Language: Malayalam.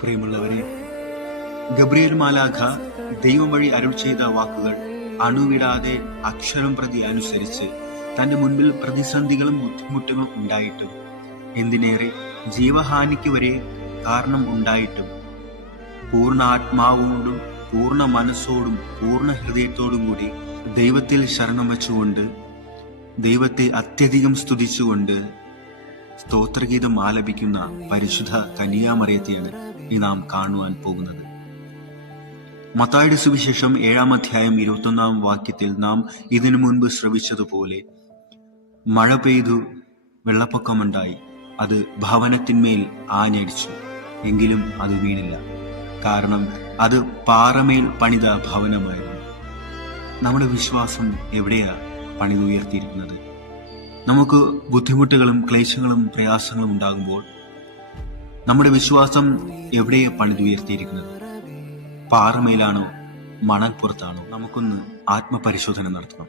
പ്രിയമുള്ളവരെ, ഗബ്രിയേൽ മാലാഖ ദൈവം വഴി അരുൾ ചെയ്ത വാക്കുകൾ അണുവിടാതെ അക്ഷരം പ്രതി അനുസരിച്ച് തന്റെ മുൻപിൽ പ്രതിസന്ധികളും ബുദ്ധിമുട്ടുകളും ഉണ്ടായിട്ടും, എന്തിനേറെ ജീവഹാനിക്ക് വരെ കാരണം ഉണ്ടായിട്ടും, പൂർണ്ണ ആത്മാവോടും പൂർണ്ണ മനസ്സോടും പൂർണ്ണ ഹൃദയത്തോടും കൂടി ദൈവത്തിൽ ശരണം വച്ചുകൊണ്ട്, ദൈവത്തെ അത്യധികം സ്തുതിച്ചുകൊണ്ട് സ്തോത്രഗീതം ആലപിക്കുന്ന പരിശുദ്ധ കന്യാമറിയത്തെയാണ് ഈ നാം കാണുവാൻ പോകുന്നത്. മത്തായിയുടെ സുവിശേഷം 7-ാം അധ്യായം 21-ാം വാക്യത്തിൽ നാം ഇതിനു മുൻപ് ശ്രവിച്ചതുപോലെ, മഴ പെയ്തു വെള്ളപ്പൊക്കമുണ്ടായി, അത് ഭവനത്തിന്മേൽ ആഞ്ഞടിച്ചു, എങ്കിലും അത് വീണില്ല, കാരണം അത് പാറമേൽ പണിത ഭവനമായിരുന്നു. നമ്മുടെ വിശ്വാസം എവിടെയാ പണിതുയർത്തിയിരിക്കുന്നത്? നമുക്ക് ബുദ്ധിമുട്ടുകളും ക്ലേശങ്ങളും പ്രയാസങ്ങളും ഉണ്ടാകുമ്പോൾ നമ്മുടെ വിശ്വാസം എവിടെയാ പണിതുയർത്തിയിരിക്കുന്നത്? പാറമേലാണോ, മണൽപ്പുറത്താണോ? നമുക്കൊന്ന് ആത്മപരിശോധന നടത്തണം.